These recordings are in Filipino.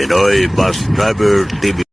Pinoy Bus Driver TV.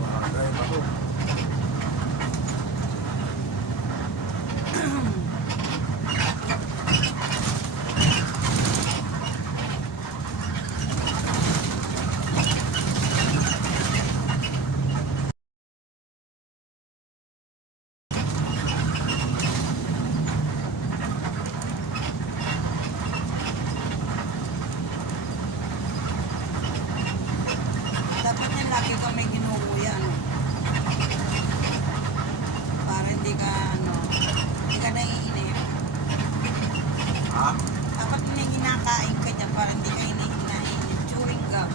Barangay Bato. Dapat yan lagi ka may ginuuya, ano? Para hindi ka, hindi ka naiinip. Ha? Dapat may kinakain ka dyan para hindi ka naiinip. Chewing gum.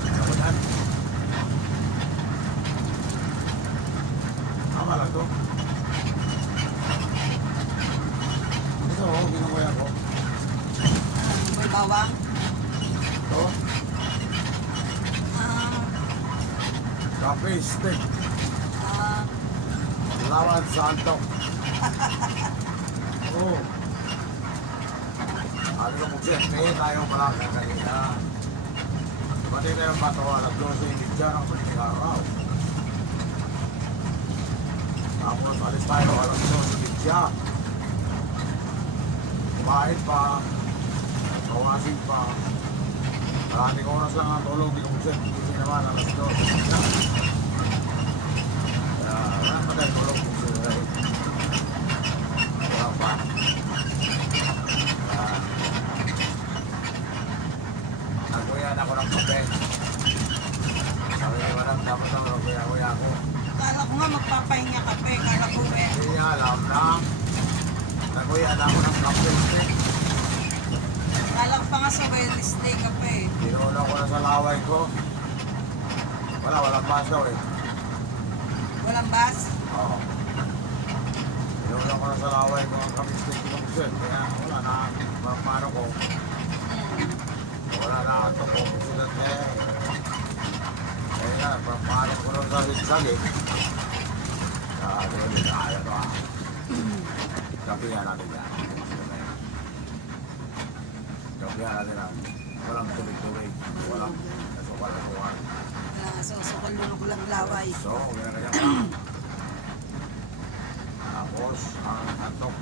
Ako yan. Tama lang to. Ito, ginukuya ko. May bawang. Ito, Ah, cafe steak. ah, Lawan Santo. Oo. Ano yung mugsit? Kaya tayo pala kanina. Pati na yung bato, alas 12, hindi dyan ang pwede araw. Tapos alis tayo, alas 12, hindi dyan. Kumain pa, kawasin pa. Maraming oras lang ang tulog, hindi ko mugsit. Hindi naman, alas 12, hindi dyan. Kaya, wala pa tayo tulog, mugsit na rin. Wala pa. Naguyan ako ng kape. Sabi ko lang, dapat ako naguya-guya ako. kala ko nga magpapahinga ka pa eh. Kala ko eh. Hindi niya alam na naguyan ako ng kape. Kala ko pa nga sa Wednesday ka pa eh. Tinulong ko na sa laway ko. Walang basaw eh. Walang bus? Oo. Tinulong ko na sa laway ko ang kapistik ng set. Kaya wala na, paano ko. Wala na ito ko sila eh. Kaya paano ko lang sa zigzag eh. Sabi ko, hindi kaya to ah. Kapihan natin yan. Kapihan natin ah. Walang tulig-tulig. Walang kasukal-kasukal. Wala, susukal lunok lang laway. So, kaya kaya lang. Tapos, ang antok.